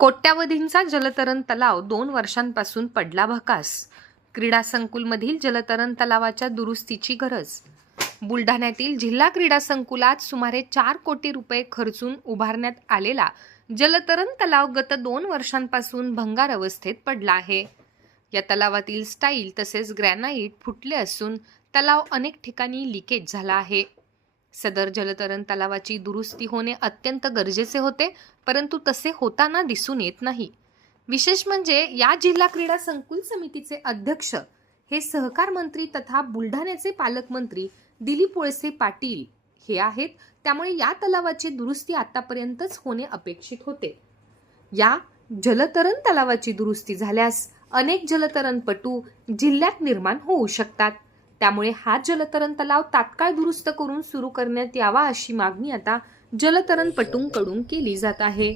कोट्यावधींचा जलतरण तलाव दोन वर्षांपासून पडला भकास. क्रीडा संकुलमधील जलतरण तलावाच्या दुरुस्तीची गरज. बुलढाण्यातील जिल्हा क्रीडा संकुलात सुमारे चार कोटी रुपये खर्चून उभारण्यात आलेला जलतरण तलाव गत दोन वर्षांपासून भंगार अवस्थेत पडला आहे. या तलावातील स्टाईल तसेच ग्रॅनाईट फुटले असून तलाव अनेक ठिकाणी लिकेज झाला आहे. सदर जलतरण तलावाची दुरुस्ती होणे अत्यंत गरजेचे होते परंतु तसे होताना दिसून येत नाही. विशेष म्हणजे या जिल्हा क्रीडा संकुल समितीचे अध्यक्ष हे सहकार मंत्री तथा बुलढाण्याचे पालकमंत्री दिलीप वळसे पाटील हे आहेत त्यामुळे या तलावाची दुरुस्ती आतापर्यंतच होणे अपेक्षित होते. या जलतरण तलावाची दुरुस्ती झाल्यास अनेक जलतरणपटू जिल्ह्यात निर्माण होऊ शकतात. त्यामुळे हा जलतरण तलाव तात्काळ दुरुस्त करून सुरू करण्यात यावा अशी मागणी आता जलतरणपटूंकडून केली जात आहे.